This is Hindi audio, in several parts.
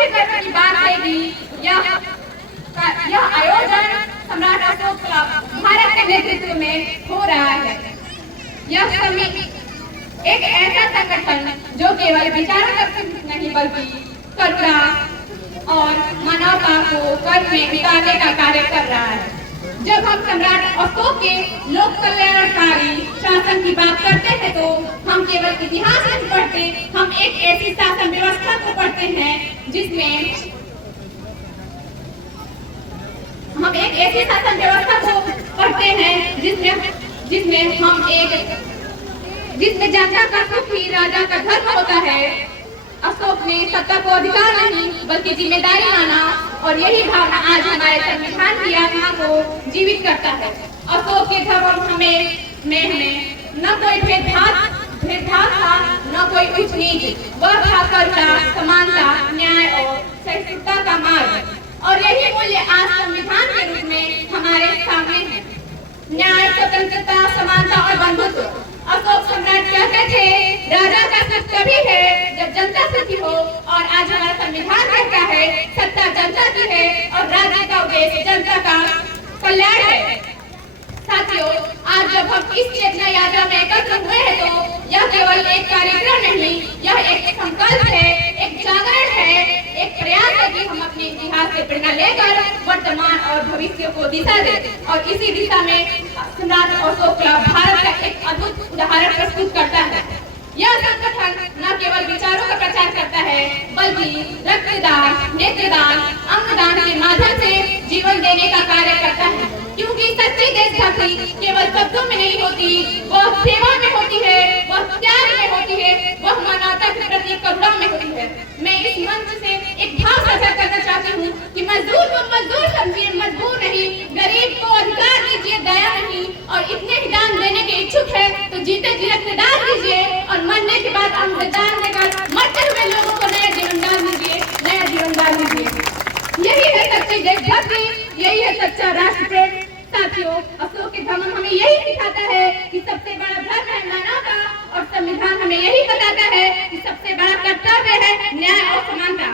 ही गर्व की बात है कि यह आयोजन सम्राट अशोक भारत के नेतृत्व में हो रहा है। यह समिति एक ऐसा संगठन जो केवल विचारों तक नहीं बल्कि करुणा और मानवता को कर्म में उतारने का कार्य कर रहा है। जब हम सम्राट अशोक के लोक कल्याणकारी शासन की बात करते हैं तो हम केवल इतिहास नहीं पढ़ते, हम एक ऐसी शासन व्यवस्था को पढ़ते हैं जिसमें जिसमें जनता का सुख ही राजा का धर्म होता है। अशोक ने सत्ता को अधिकार नहीं बल्कि जिम्मेदारी माना और यही भावना आज हमारे संविधान की आत्मा को जीवित करता है। अशोक के धर्म में न कोई भेदभाव था, न कोई उच्च नीच, वह था करुणा, समानता, न्याय और सहिष्णुता का मार्ग। और यही मूल्य आज संविधान के रूप में हमारे सामने है। न्याय, स्वतंत्रता, समानता और बंधुत्व। अशोक सम्राट कहते थे, राजा का सुख तभी है जब जनता सुखी हो, और आज हमारा संविधान कहता है सत्ता जनता की है और राज्य का उद्देश्य जनता का कल्याण है। साथियों, आज जब हम इस चेतना यात्रा में एकत्र हुए हैं तो यह केवल एक कार्यक्रम नहीं, यह एक संकल्प है, एक जागरण है, एक प्रयास है कि हम अपने इतिहास से प्रेरणा लेकर वर्तमान और भविष्य को दिशा दें। और इसी दिशा में सम्राट अशोक भारत का एक अद्भुत उदाहरण प्रस्तुत करता है। यह संगठन न केवल विचारों का प्रचार करता है बल्कि रक्तदान, नेत्रदान, अंगदान के माध्यम से जीवन देने का कार्य करता है। क्योंकि सच्ची देशभक्ति केवल शब्दों में नहीं होती, वह सेवा में होती है, वह त्याग में होती है, वह मानवता के प्रति करुणा में होती है। मैं इस मंच से एक भाव साझा करना चाहती हूँ कि मजदूर को मजदूर समझिए, मजबूर नहीं, गरीब को अधिकार दीजिए, दया नहीं। और इतने ही दान देने के इच्छुक है तो जीते जी रक्तदान दीजिए और मरने के बाद अंगदान देकर मरते हुए लोगों को नया जीवन दान दीजिए, नया जीवन दान दीजिए। यही है सच्ची देशभक्ति, यही है सच्चा राष्ट्र प्रेम। साथियों, अशोक के धर्म हमें यही सिखाता है कि सबसे बड़ा धर्म है मानवता, और संविधान हमें यही बताता है कि सबसे बड़ा कर्तव्य है न्याय और समानता।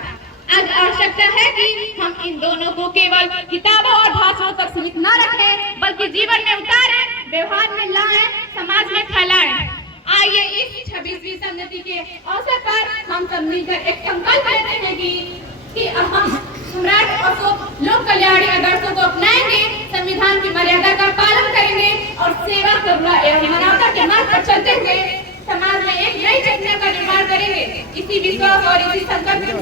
आज आवश्यकता है कि हम इन दोनों को केवल किताबों और भाषणों तक सीमित न रखें बल्कि जीवन में उतारें, व्यवहार में लाएं, समाज में फैलाएं। आइए इस 26वीं सदी के अवसर पर हम सब मिलकर एक संकल्प लेते हैं कि हम सम्राट अशोक लोक कल्याणी आदर्शों को अपनाएंगे, संविधान की मर्यादा का पालन करेंगे और सेवा, करुणा एवं मानवता के मार्ग पर चलते हुए समाज में एक नई चेतना का निर्माण करेंगे। इसी विश्वास और इसी संकल्प के